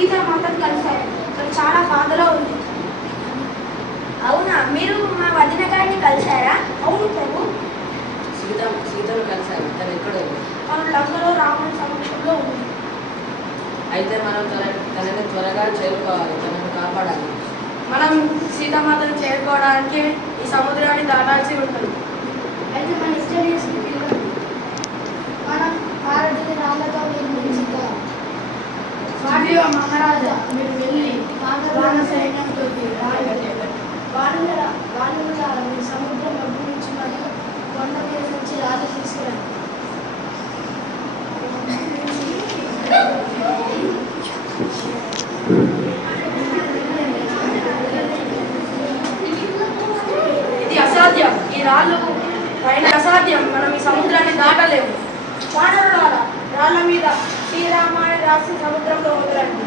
సీతామాతను కలిశారు. తను చాలా బాధలో ఉంది. అవునా, మీరు మా వదిన గారిని కలిశారా? అవును ప్రభు. సీతను కలిశారు. తను ఎక్కడ ఉంది? తను లంకలో రాముని సమక్షంలో ఉంది. అయితే మనం తనని త్వరగా చేరుకోవాలి, తనను కాపాడాలి. మనం సీతామాతను చేరుకోవడానికి ఈ సముద్రాన్ని దాటాల్సి ఉంటుంది. అయితే మన ఇష్టదేశం పిల్లలు మనం భారతీయ రాళ్ళతో నిర్మించుతాం. వాటిలో మహారాజా మీరు వెళ్ళి వాన సైన్యంతో వానల మీరు సముద్రం ఒడ్డు నుంచి మరియు కొండ మీద నుంచి రాళ్ళు తీసుకురండి. ఇది అసాధ్యం. ఈ రాళ్ళు పైన అసాధ్యం. మనం ఈ సముద్రాన్ని దాటలేము. వానరులారా రాళ్ళ మీద శ్రీరామాన్ని రాసి సముద్రంలో వదలండి.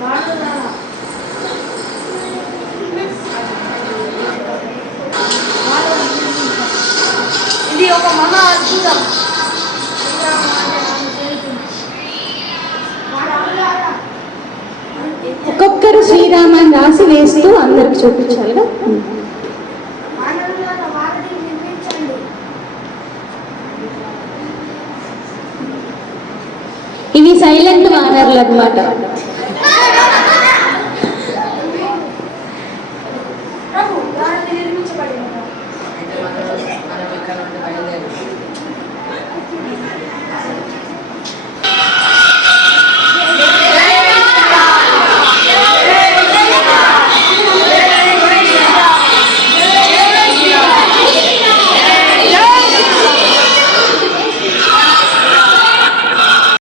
వానరులారా ఇది ఒక మహా అద్భుతం. ఒక్కొక్కరు శ్రీరామాన్ని రాసి వేస్తూ అందరికి చూపించాలిగా. వానరులారా వారిని నిర్మించండి. ఇవి సైలెంట్ వానర్లు అన్నమాట. ప్రభు వారిని నిర్మించబడిన అయితే మనం ఇక్కడ నుండి బయలుదేరి